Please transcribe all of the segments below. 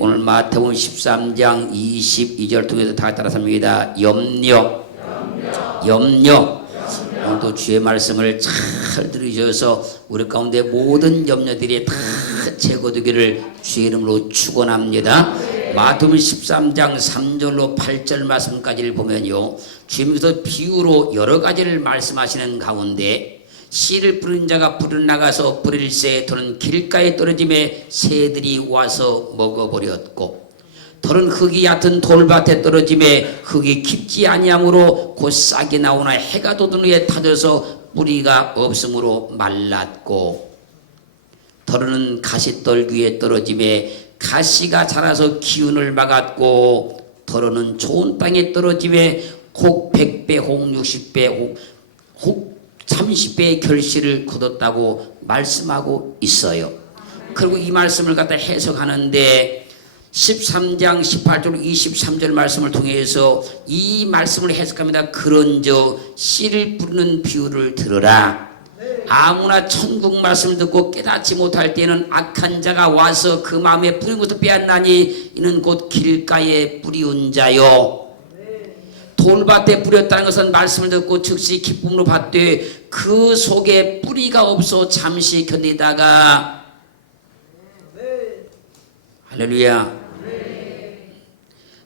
오늘 마태복음 13장 22절 통해서 다 따라서 합니다. 염려. 오늘도 주의 말씀을 잘 들으셔서 우리 가운데 모든 염려들이 다 제거되기를 주의 이름으로 축원합니다. 마태복음 13장 3절로 8절 말씀까지를 보면요, 주님께서 비유로 여러 가지를 말씀하시는 가운데 씨를 뿌린 자가 불을 나가서 뿌릴새 돌은 길가에 떨어짐에 새들이 와서 먹어버렸고, 돌은 흙이 얕은 돌밭에 떨어짐에 흙이 깊지 아니하므로 곧 싹이 나오나 해가 돋은 후에 타져서 뿌리가 없으므로 말랐고, 돌은 가시떨 위에 떨어짐에 가시가 자라서 기운을 막았고, 돌은 좋은 땅에 떨어짐에 혹 100배 혹 60배 혹 30배의 결실을 거뒀다고 말씀하고 있어요. 그리고 이 말씀을 갖다 해석하는데 13장 18절 23절 말씀을 통해서 이 말씀을 해석합니다. 그런저 씨를 뿌리는 비유를 들으라. 아무나 천국 말씀을 듣고 깨닫지 못할 때는 악한 자가 와서 그 마음에 뿌린 것을 빼앗나니 이는 곧 길가에 뿌리운 자요. 돌밭에 뿌렸다는 것은 말씀을 듣고 즉시 기쁨으로 받되 그 속에 뿌리가 없어 잠시 견디다가 할렐루야,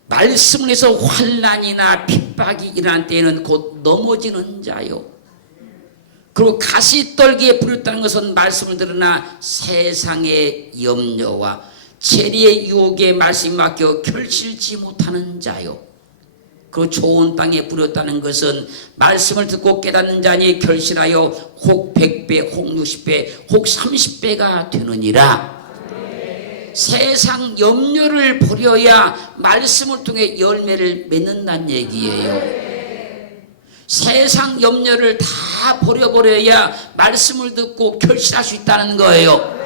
말씀을 해서 환난이나 핍박이 일어난 때에는 곧 넘어지는 자요. 그리고 가시떨기에 뿌렸다는 것은 말씀을 들으나 세상의 염려와 재리의 유혹에 말씀이 맡겨 결실치 못하는 자요. 그 좋은 땅에 뿌렸다는 것은 말씀을 듣고 깨닫는 자니 결실하여 혹 100배 혹 60배 혹 30배가 되느니라. 세상 염려를 버려야 말씀을 통해 열매를 맺는다는 얘기예요. 세상 염려를 다 버려버려야 말씀을 듣고 결실할 수 있다는 거예요.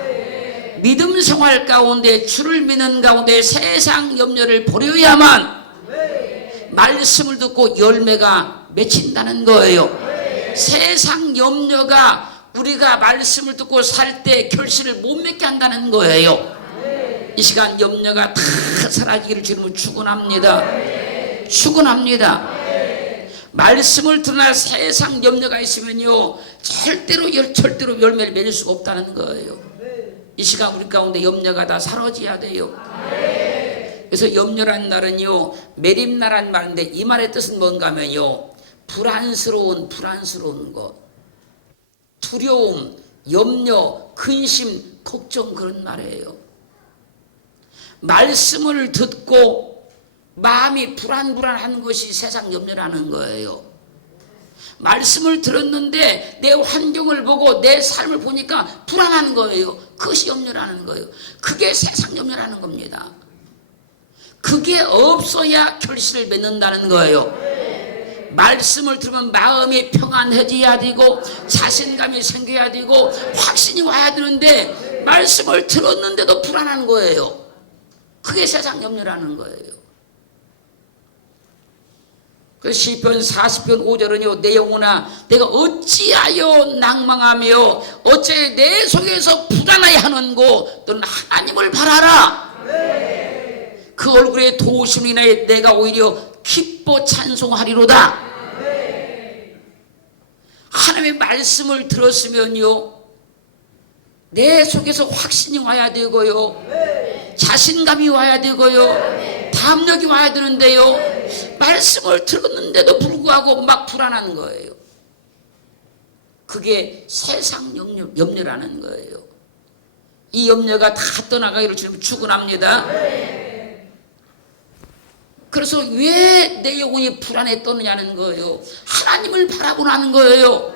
믿음 생활 가운데 주를 믿는 가운데 세상 염려를 버려야만 말씀을 듣고 열매가 맺힌다는 거예요. 세상 염려가 우리가 말씀을 듣고 살 때 결실을 못 맺게 한다는 거예요. 이 시간 염려가 다 사라지기를 주님을 축원합니다. 축원합니다. 말씀을 들으나 세상 염려가 있으면요, 절대로 열매를 맺을 수가 없다는 거예요. 이 시간 우리 가운데 염려가 다 사라져야 돼요. 그래서 염려란 말은요, 메림나란 말인데 이 말의 뜻은 뭔가 하면요, 불안스러운 것, 두려움, 염려, 근심, 걱정, 그런 말이에요. 말씀을 듣고 마음이 불안한 것이 세상 염려라는 거예요. 말씀을 들었는데 내 환경을 보고 내 삶을 보니까 불안한 거예요. 그것이 염려라는 거예요. 그게 세상 염려라는 겁니다. 그게 없어야 결실을 맺는다는 거예요. 말씀을 들으면 마음이 평안해져야 되고 자신감이 생겨야 되고 확신이 와야 되는데 말씀을 들었는데도 불안한 거예요. 그게 세상 염려라는 거예요. 그래서 시편 40편 5절은요, 내 영혼아 내가 어찌하여 낭망하며 어째 내 속에서 불안하여 하는고 너는 하나님을 바라라. 그 얼굴에 도우심을 인하여 내가 오히려 기뻐 찬송하리로다. 하나님의 말씀을 들었으면요, 내 속에서 확신이 와야 되고요, 자신감이 와야 되고요, 담력이 와야 되는데요, 말씀을 들었는데도 불구하고 막 불안한 거예요. 그게 세상 염려라는 거예요. 이 염려가 다 떠나가기를 주님 축원합니다. 그래서 왜 내 영혼이 불안에 떠느냐는 거예요. 하나님을 바라보라는 거예요.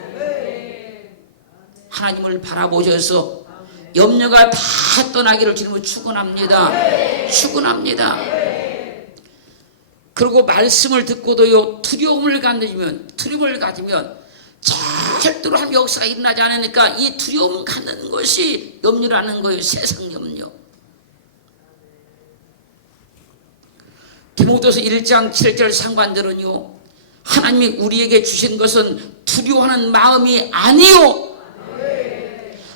하나님을 바라보셔서 염려가 다 떠나기를 주님을 축원합니다. 축원합니다. 그리고 말씀을 듣고도요, 두려움을 가지면 절대로 한 역사가 일어나지 않으니까 이 두려움을 갖는 것이 염려라는 거예요. 세상 염려. 디모데후서 1장 7절 상관들은요, 하나님이 우리에게 주신 것은 두려워하는 마음이 아니요,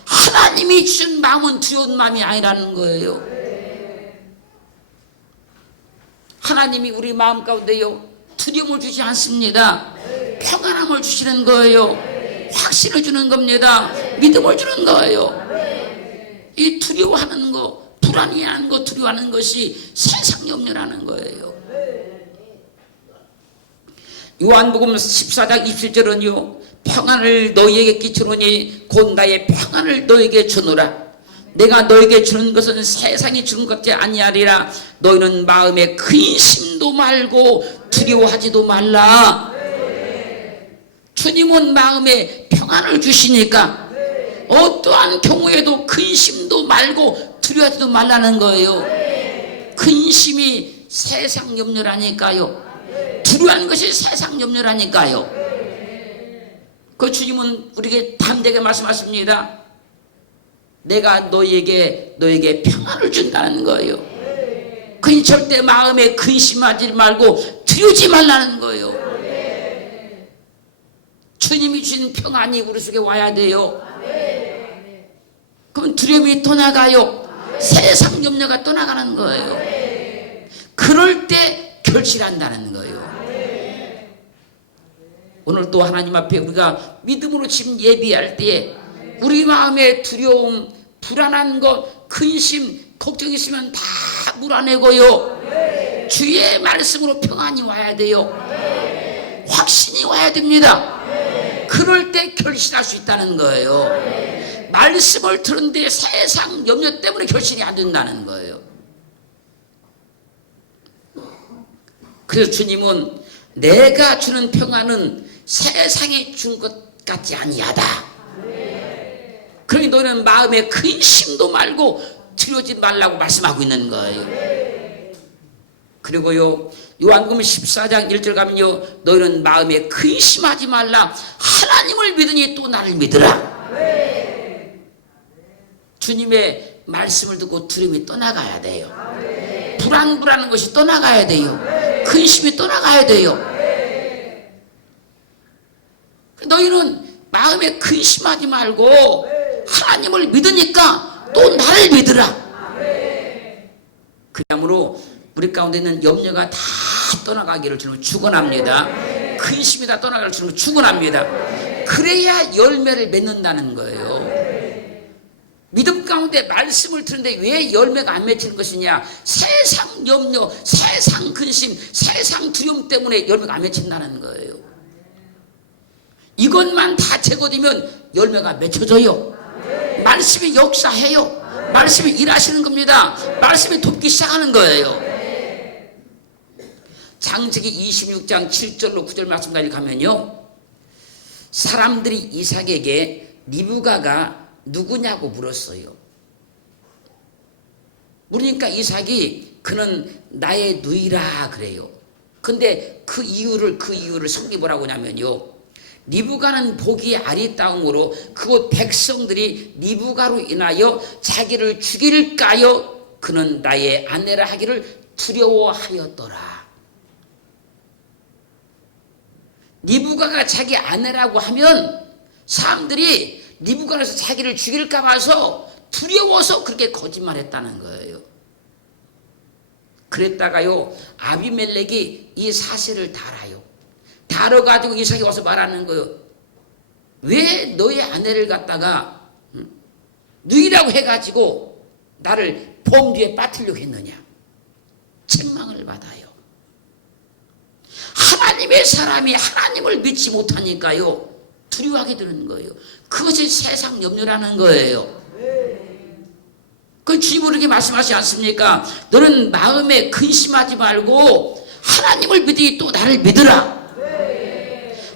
하나님이 주신 마음은 두려운 마음이 아니라는 거예요. 하나님이 우리 마음 가운데요 두려움을 주지 않습니다. 평안함을 주시는 거예요. 확신을 주는 겁니다. 믿음을 주는 거예요. 이 두려워하는 거, 불안해하는 거, 두려워하는 것이 세상 염려라는 거예요. 요한복음 14장 27절은요 평안을 너희에게 끼치노니 곧 나의 평안을 너희에게 주노라. 내가 너에게 주는 것은 세상이 주는 것 같지 아니하리라. 너희는 마음에 근심도 말고 두려워하지도 말라. 주님은 마음에 평안을 주시니까 어떠한 경우에도 근심도 말고 두려워하지도 말라는 거예요. 근심이 세상 염려라니까요. 두려워하는 것이 세상 염려라니까요. 그 주님은 우리에게 담대하게 말씀하십니다. 내가 너에게 평안을 준다는 거예요. 그니 절대 마음에 근심하지 말고 두려우지 말라는 거예요. 주님이 주신 평안이 우리 속에 와야 돼요. 그럼 두려움이 떠나가요. 세상 염려가 떠나가는 거예요. 그럴 때 결실한다는 거예요. 오늘 또 하나님 앞에 우리가 믿음으로 지금 예비할 때에 우리 마음에 두려움, 불안한 것, 근심, 걱정이 있으면 다 물어내고요. 주의 말씀으로 평안이 와야 돼요. 확신이 와야 됩니다. 그럴 때 결실할 수 있다는 거예요. 말씀을 들은데 세상 염려 때문에 결실이 안 된다는 거예요. 그래서 주님은 내가 주는 평안은 세상이 준 것 같지 아니하다. 그러니 너는 마음에 근심도 말고 두려워하지 말라고 말씀하고 있는 거예요. 그리고요 요한복음 14장 1절 가면요 너희는 마음에 근심하지 말라. 하나님을 믿으니 또 나를 믿으라. 주님의 말씀을 듣고 두려움이 떠나가야 돼요. 불안한 것이 떠나가야 돼요. 근심이 떠나가야 돼요. 너희는 마음에 근심하지 말고 하나님을 믿으니까 또 나를 믿으라. 그러므로 우리 가운데 있는 염려가 다 떠나가기를 주는 축원합니다. 근심이 다 떠나가기를 주는 축원합니다. 그래야 열매를 맺는다는 거예요. 믿음 가운데 말씀을 듣는데 왜 열매가 안 맺히는 것이냐? 세상 염려, 세상 근심, 세상 두려움 때문에 열매가 안 맺힌다는 거예요. 이것만 다 제거되면 열매가 맺혀져요. 말씀이 역사해요. 말씀이 일하시는 겁니다. 말씀이 돕기 시작하는 거예요. 창세기 26장 7절로 9절 말씀까지 가면요 사람들이 이삭에게 리브가가 누구냐고 물었어요. 그러니까 이삭이 그는 나의 누이라 그래요. 근데 그 이유를 성경이 뭐라고 하냐면요 리브가는 보기에 아리따움으로 그곳 백성들이 리브가로 인하여 자기를 죽일까요? 그는 나의 아내라 하기를 두려워하였더라. 리브가가 자기 아내라고 하면 사람들이 리브가에서 자기를 죽일까 봐서 두려워서 그렇게 거짓말했다는 거예요. 그랬다가요 아비멜렉이 이 사실을 달아요. 다뤄가지고 이삭이 와서 말하는 거예요. 왜 너의 아내를 갖다가 누이라고 해가지고 나를 범죄에 빠뜨리려고 했느냐. 책망을 받아요. 하나님의 사람이 하나님을 믿지 못하니까요 두려워하게 되는 거예요. 그것이 세상 염려라는 거예요. 그 주님은 그렇게 말씀하시지 않습니까? 너는 마음에 근심하지 말고 하나님을 믿으니 또 나를 믿으라.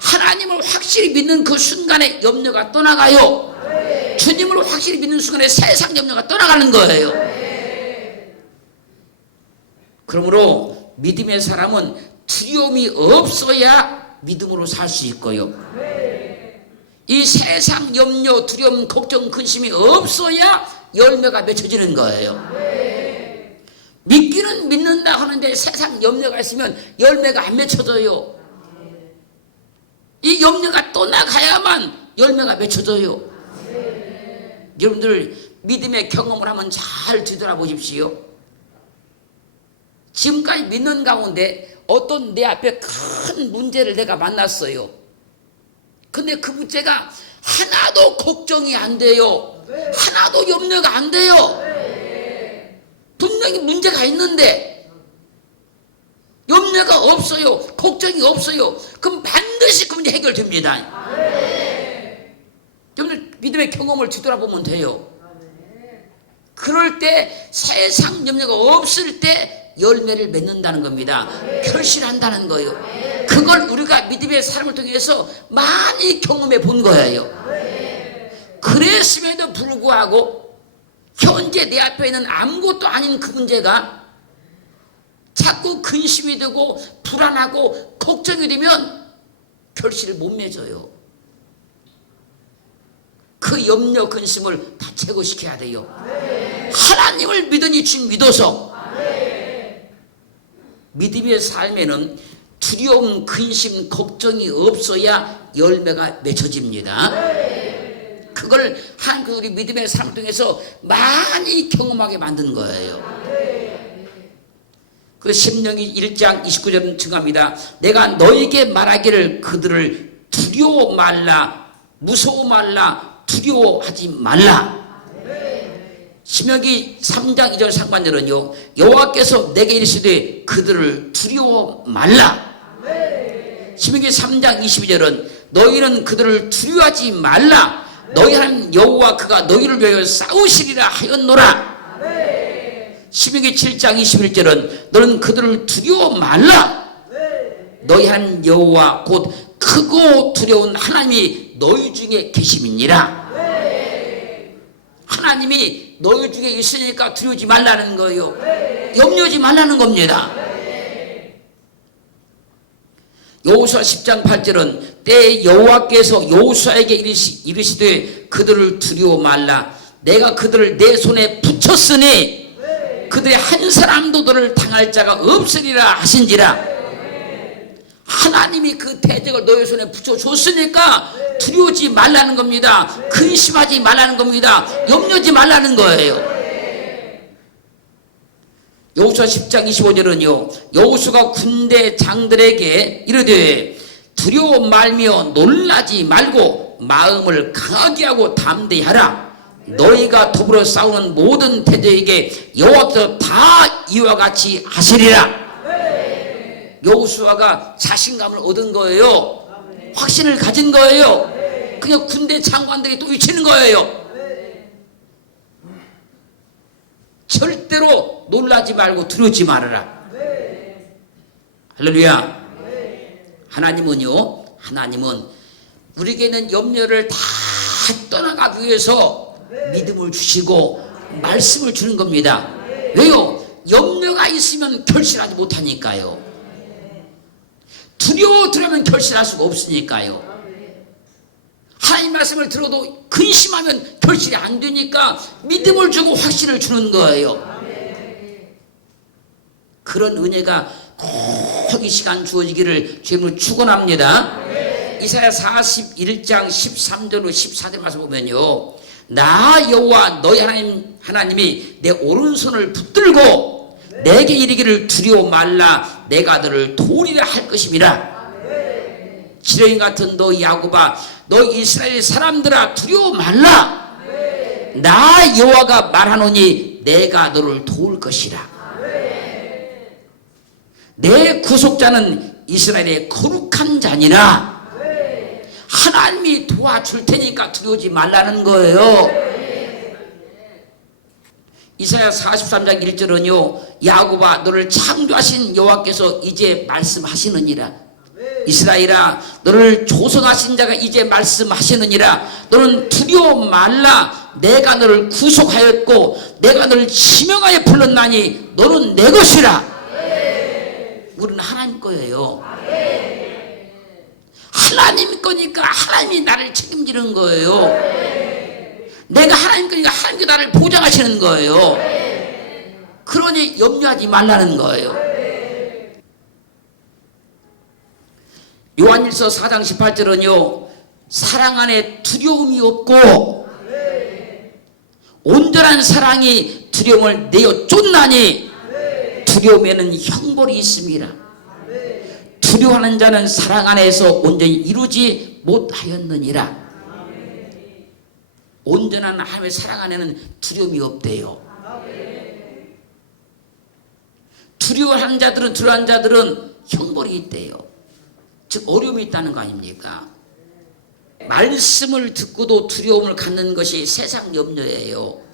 하나님을 확실히 믿는 그 순간에 염려가 떠나가요. 주님을 확실히 믿는 순간에 세상 염려가 떠나가는 거예요. 그러므로 믿음의 사람은 두려움이 없어야 믿음으로 살 수 있고요. 이 세상 염려, 두려움, 걱정, 근심이 없어야 열매가 맺혀지는 거예요. 믿기는 믿는다 하는데 세상 염려가 있으면 열매가 안 맺혀져요. 이 염려가 떠나가야만 열매가 맺혀져요. 여러분들 믿음의 경험을 한번 잘 뒤돌아보십시오. 지금까지 믿는 가운데 어떤 내 앞에 큰 문제를 내가 만났어요. 근데 그 문제가 하나도 걱정이 안 돼요. 하나도 염려가 안 돼요. 분명히 문제가 있는데 염려가 없어요. 걱정이 없어요. 그럼 반드시 그 문제 해결됩니다. 여러분 믿음의 경험을 뒤돌아보면 돼요. 그럴 때 세상 염려가 없을 때 열매를 맺는다는 겁니다. 결실한다는 거예요. 그걸 우리가 믿음의 삶을 통해서 많이 경험해 본 거예요. 그랬음에도 불구하고 현재 내 앞에 있는 아무것도 아닌 그 문제가 자꾸 근심이 되고 불안하고 걱정이 되면 결실을 못 맺어요. 그 염려 근심을 다 제거시켜야 돼요. 하나님을 믿으니 주님 믿어서 믿음의 삶에는 두려움, 근심, 걱정이 없어야 열매가 맺혀집니다. 그걸 하나님 우리 믿음의 삶을 통해서 많이 경험하게 만든 거예요. 그래서 신명기 1장 29절 증가합니다. 내가 너에게 말하기를 그들을 두려워 말라, 무서워 말라, 두려워하지 말라. 신명기 3장 2절 상반절은요, 여호와께서 내게 이르시되 그들을 두려워 말라. 신명기 3장 22절은 너희는 그들을 두려워하지 말라. 너희 하나님 여호와 그가 너희를 위하여 싸우시리라 하였노라. 신명기 7장 21절은 너는 그들을 두려워 말라. 너희 하나님 여호와 곧 크고 두려운 하나님이 너희 중에 계심이니라. 하나님이 너희 중에 있으니까 두려우지 말라는 거예요. 염려하지 말라는 겁니다. 여호수아 10장 8절은 때에 여호와께서 여호수아에게 이르시되 그들을 두려워 말라. 내가 그들을 내 손에 붙였으니 그들의 한 사람도 너를 당할 자가 없으리라 하신지라. 하나님이 그 대적을 너희 손에 붙여줬으니까 두려우지 말라는 겁니다. 근심하지 말라는 겁니다. 염려하지 말라는 거예요. 여호수아 10장 25절은요, 여호수아가 군대 장들에게 이르되 두려워 말며 놀라지 말고 마음을 강하게 하고 담대히 하라. 너희가 더불어 싸우는 모든 대적에게 여호와께서 다 이와 같이 하시리라. 여호수아가 자신감을 얻은 거예요. 확신을 가진 거예요. 그냥 군대 장관들이 또 외치는 거예요. 절대로 놀라지 말고 두려우지 말아라. 할렐루야. 하나님은 우리에게 있는 염려를 다 떠나가기 위해서 믿음을 주시고 말씀을 주는 겁니다. 왜요? 염려가 있으면 결실하지 못하니까요. 두려우면 결실할 수가 없으니까요. 하나님 말씀을 들어도 근심하면 결실이 안 되니까 믿음을 주고 확신을 주는 거예요. 그런 은혜가 꼭 이 시간 주어지기를 주님을 축원합니다. 이사야 41장 13절로 14절 말씀 보면요, 나 여호와 너희 하나님이 내 오른손을 붙들고 내게 이르기를 두려워 말라. 내가 너를 도우리라 할 것임이라. 지렁이 같은 너 야곱아, 너 이스라엘 사람들아 두려워 말라. 나 여호와가 말하노니 내가 너를 도울 것이라. 내 구속자는 이스라엘의 거룩한 자니라. 하나님이 도와줄 테니까 두려우지 말라는 거예요. 이사야 43장 1절은요, 야곱아 너를 창조하신 여호와께서 이제 말씀하시느니라. 이스라엘아 너를 조성하신 자가 이제 말씀하시느니라. 너는 두려워 말라. 내가 너를 구속하였고 내가 너를 지명하여 불렀나니 너는 내 것이라. 우리는 하나님 거예요. 하나님 거니까 하나님이 나를 책임지는 거예요. 내가 하나님 거니까 하나님께 나를 보장하시는 거예요. 그러니 염려하지 말라는 거예요. 요한일서 4장 18절은요, 사랑 안에 두려움이 없고 온전한 사랑이 두려움을 내어 쫓나니 두려움에는 형벌이 있습니다. 두려워하는 자는 사랑 안에서 온전히 이루지 못하였느니라. 온전한 하나님의 사랑 안에는 두려움이 없대요. 두려워하는 자들은 형벌이 있대요. 즉 어려움이 있다는 거 아닙니까? 말씀을 듣고도 두려움을 갖는 것이 세상 염려예요.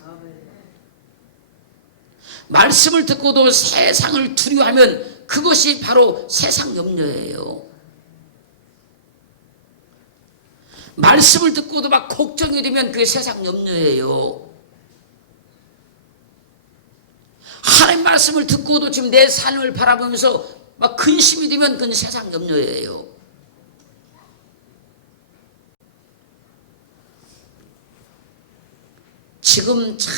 말씀을 듣고도 세상을 두려워하면 그것이 바로 세상 염려예요. 말씀을 듣고도 막 걱정이 되면 그게 세상 염려예요. 하나님 말씀을 듣고도 지금 내 삶을 바라보면서 막 근심이 되면 그건 세상 염려예요. 지금 잘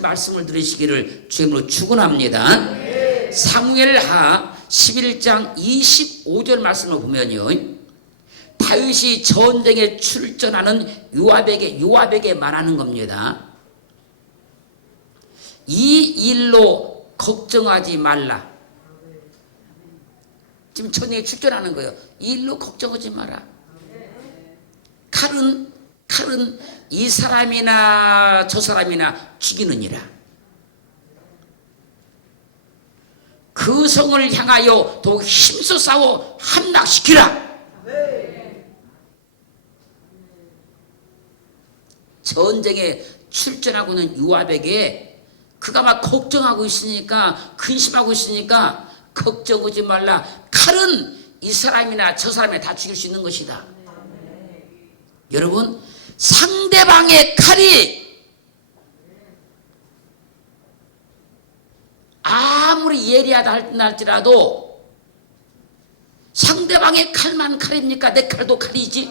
말씀을 들으시기를 주님으로 축원합니다. 사무엘하 11장 25절 말씀을 보면요, 다윗이 전쟁에 출전하는 요압에게 말하는 겁니다. 이 일로 걱정하지 말라. 지금 전쟁에 출전하는 거예요. 이 일로 걱정하지 마라. 칼은 이 사람이나 저 사람이나 죽이느니라. 그 성을 향하여 더욱 힘써 싸워 함락시키라. 전쟁에 출전하고는 요압에게 그가 막 걱정하고 있으니까, 근심하고 있으니까 걱정하지 말라. 칼은 이 사람이나 저 사람이 다 죽일 수 있는 것이다. 여러분, 상대방의 칼이 아무리 예리하다 할지라도 상대방의 칼만 칼입니까? 내 칼도 칼이지.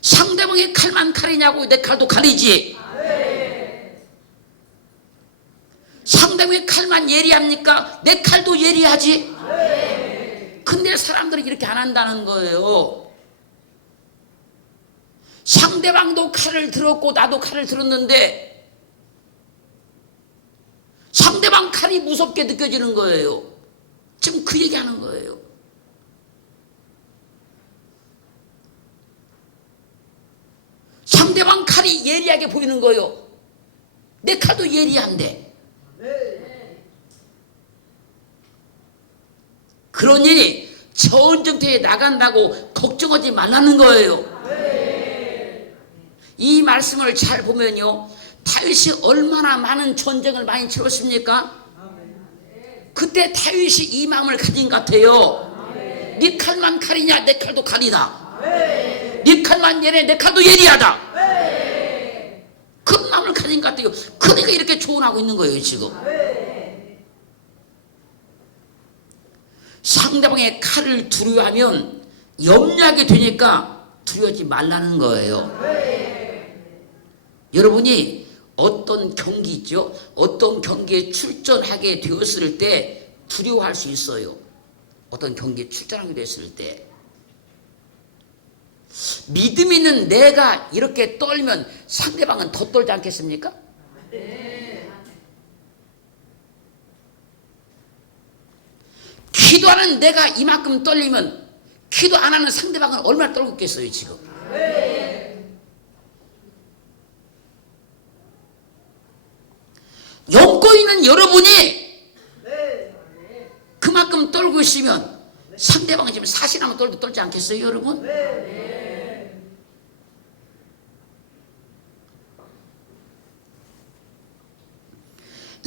상대방의 칼만 칼이냐고. 내 칼도 칼이지. 상대방의 칼만 예리합니까? 내 칼도 예리하지. 근데 사람들이 이렇게 안 한다는 거예요. 상대방도 칼을 들었고 나도 칼을 들었는데 상대방 칼이 무섭게 느껴지는 거예요. 지금 그 얘기하는 거예요. 상대방 칼이 예리하게 보이는 거예요. 내 칼도 예리한데. 그러니 전쟁터에 나간다고 걱정하지 말라는 거예요. 이 말씀을 잘 보면요, 다윗이 얼마나 많은 전쟁을 많이 치렀습니까? 그때 다윗이 이 마음을 가진 것 같아요. 네 칼만 칼이냐? 내 칼도 칼이다. 네 칼만 예리해? 내 칼도 예리하다. 그 마음을 가진 것 같아요. 그러니까 이렇게 조언하고 있는 거예요 지금. 상대방의 칼을 두려워하면 염려하게 되니까 두려워하지 말라는 거예요. 여러분이 어떤 경기 있죠? 어떤 경기에 출전하게 되었을 때 두려워할 수 있어요. 어떤 경기에 출전하게 됐을 때. 믿음 있는 내가 이렇게 떨면 상대방은 더 떨지 않겠습니까? 기도하는 내가 이만큼 떨리면 기도 안 하는 상대방은 얼마나 떨고 있겠어요 지금. 영고 있는 여러분이 그만큼 떨고 있으면 상대방은 지금 사실하면 떨지 않겠어요 여러분?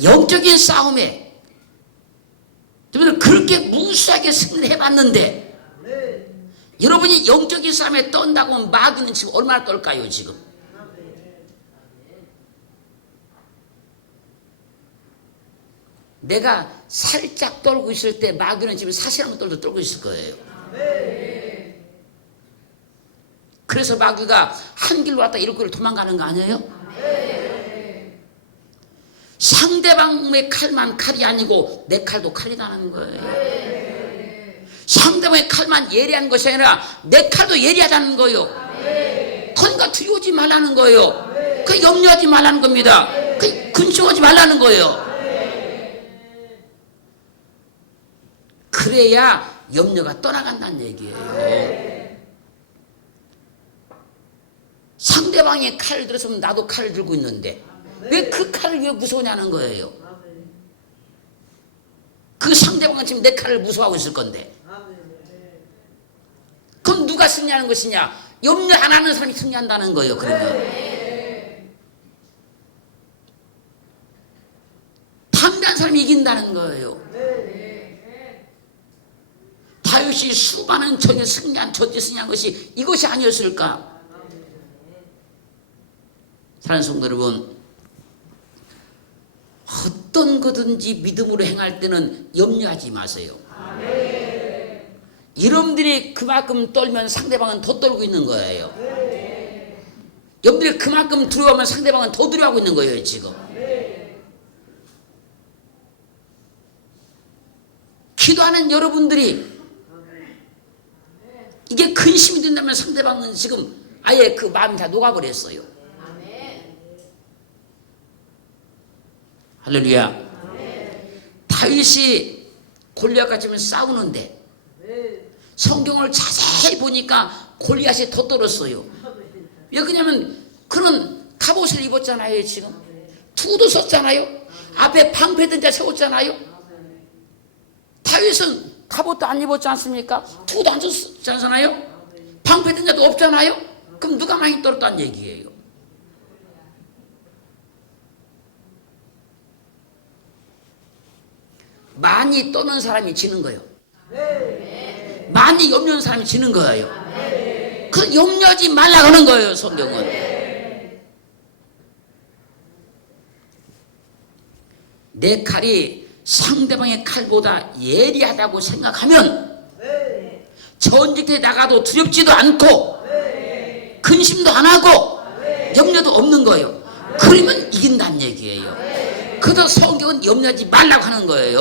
영적인 싸움에 여러분들 그렇게 무수하게 승리를 해봤는데 여러분이 영적인 싸움에 떤다고 하면 마귀는 지금 얼마나 떨까요 지금? 내가 살짝 떨고 있을 때 마귀는 지금 사실한 것 떨고 있을 거예요. 그래서 마귀가 한 길로 왔다 이런 길로 도망가는 거 아니에요? 상대방의 칼만 칼이 아니고 내 칼도 칼이라는 거예요. 상대방의 칼만 예리한 것이 아니라 내 칼도 예리하다는 거예요. 그러니까 두려워하지 말라는 거예요. 그 염려하지 말라는 겁니다. 근심하지 말라는 거예요. 그래야 염려가 떠나간다는 얘기예요. 상대방이 칼을 들었으면 나도 칼을 들고 있는데 왜 그 칼을 왜 무서워하냐는 거예요. 그 상대방은 지금 내 칼을 무서워하고 있을 건데 그럼 누가 승리하는 것이냐? 염려 안 하는 사람이 승리한다는 거예요. 그러면 담대한 사람이 이긴다는 거예요. 다윗이 수많은 전에 승리한 전지 승리한 것이 이것이 아니었을까? 사랑하는 성도 여러분, 어떤 거든지 믿음으로 행할 때는 염려하지 마세요. 여러분들이 그만큼 떨면 상대방은 더 떨고 있는 거예요. 여러분들이 그만큼 두려워하면 상대방은 더 두려워하고 있는 거예요. 지금 기도하는 여러분들이 이게 근심이 된다면 상대방은 지금 아예 그 마음이 다 녹아버렸어요. 할렐루야. 다윗이 골리앗과 지금 싸우는데 성경을 자세히 보니까 골리앗이 더 떨었어요. 왜 그러냐면 그런 갑옷을 입었잖아요. 지금 투도 썼잖아요. 앞에 방패든자 세웠잖아요. 다윗은 갑옷도 안 입었지 않습니까? 투도 안 썼지 않잖아요. 방패든자도 없잖아요. 그럼 누가 많이 떨었다는 얘기예요. 많이 떠는 사람이 지는 거예요. 많이 염려하는 사람이 지는 거예요. 그 염려하지 말라고 하는 거예요. 성경은. 내 칼이 상대방의 칼보다 예리하다고 생각하면 전쟁터에 나가도 두렵지도 않고 근심도 안 하고 염려도 없는 거예요. 그러면 이긴다는 얘기예요. 그래서 성경은 염려하지 말라고 하는 거예요.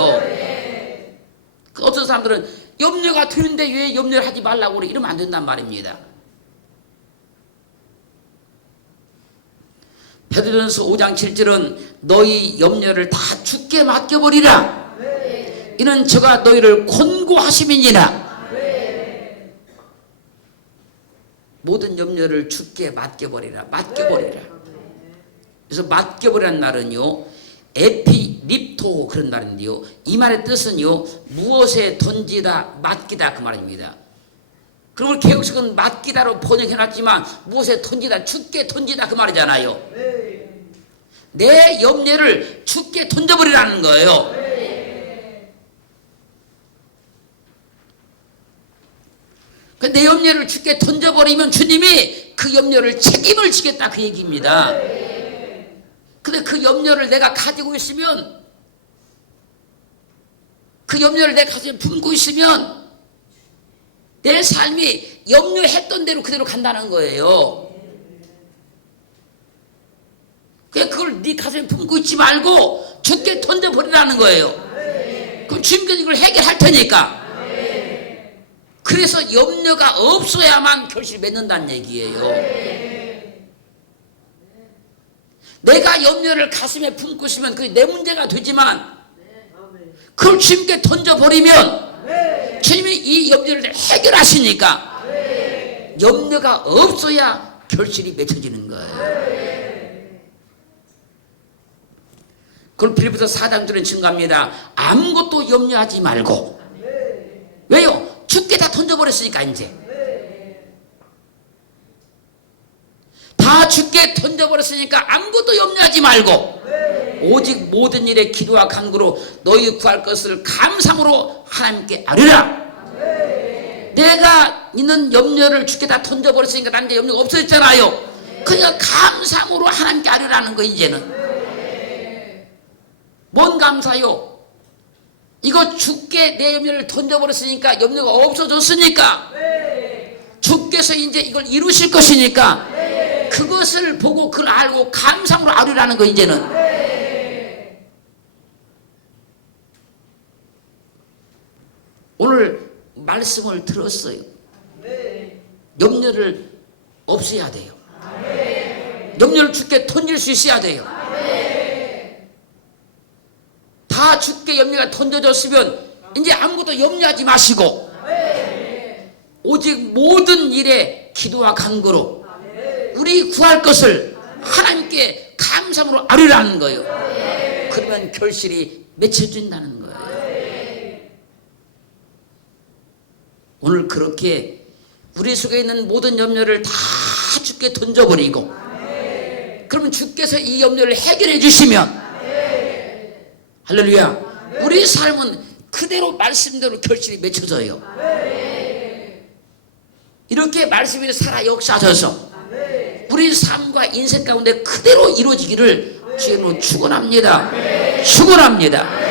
어떤 사람들은 염려가 되는데 왜 염려를 하지 말라고 그래? 이러면 안 된단 말입니다. 베드로전서 5장 7절은 너희 염려를 다 주께 맡겨버리라. 이는 저가 너희를 권고하심이니라. 모든 염려를 주께 맡겨버리라. 맡겨버리라. 그래서 맡겨버리라는 말은요, 에피립토 그런 말인데요, 이 말의 뜻은요, 무엇에 던지다 맡기다 그 말입니다. 그리고 개혁식은 맡기다로 번역해놨지만 무엇에 던지다, 주께 던지다 그 말이잖아요. 내 염려를 주께 던져버리라는 거예요. 내 염려를 주께 던져버리면 주님이 그 염려를 책임을 지겠다 그 얘기입니다. 근데 그 염려를 내가 가지고 있으면, 그 염려를 내가 가지고 품고 있으면 내 삶이 염려했던 대로 그대로 간다는 거예요. 그냥 그걸 네 가슴에 품고 있지 말고 주께 던져버리라는 거예요. 그럼 주님께서 이걸 해결할 테니까. 그래서 염려가 없어야만 결실을 맺는다는 얘기예요. 내가 염려를 가슴에 품고 있으면 그게 내 문제가 되지만 그걸 주님께 던져버리면 주님이 이 염려를 해결하시니까 염려가 없어야 결실이 맺혀지는 거예요. 그걸 빌립보서 4장 4절은 증거합니다. 아무것도 염려하지 말고. 왜요? 주께 다 던져버렸으니까 이제. 다 주께 던져버렸으니까 아무것도 염려하지 말고 오직 모든 일에 기도와 간구로 너희 구할 것을 감사함으로 하나님께 아뢰라. 내가 있는 염려를 주께 다 던져버렸으니까 난 이제 염려가 없어졌잖아요. 그러니까 감사함으로 하나님께 아뢰라는 거. 이제는 뭔 감사요? 이거 주께 내 염려를 던져버렸으니까 염려가 없어졌으니까 주께서 이제 이걸 이루실 것이니까 그것을 보고 그걸 알고 감사함으로 아뢰라는 거. 이제는 오늘 말씀을 들었어요. 염려를 없애야 돼요. 염려를 주께 던질 수 있어야 돼요. 주께 염려가 던져졌으면 이제 아무것도 염려하지 마시고 오직 모든 일에 기도와 간구로 우리 구할 것을 하나님께 감사함으로 아뢰라는 거예요. 그러면 결실이 맺혀진다는 거예요. 오늘 그렇게 우리 속에 있는 모든 염려를 다 주께 던져버리고 그러면 주께서 이 염려를 해결해 주시면 할렐루야, 우리 삶은 그대로 말씀대로 결실이 맺혀져요. 이렇게 말씀이 살아 역사하셔서 우리 삶과 인생 가운데 그대로 이루어지기를 주님으로 축원합니다. 축원합니다.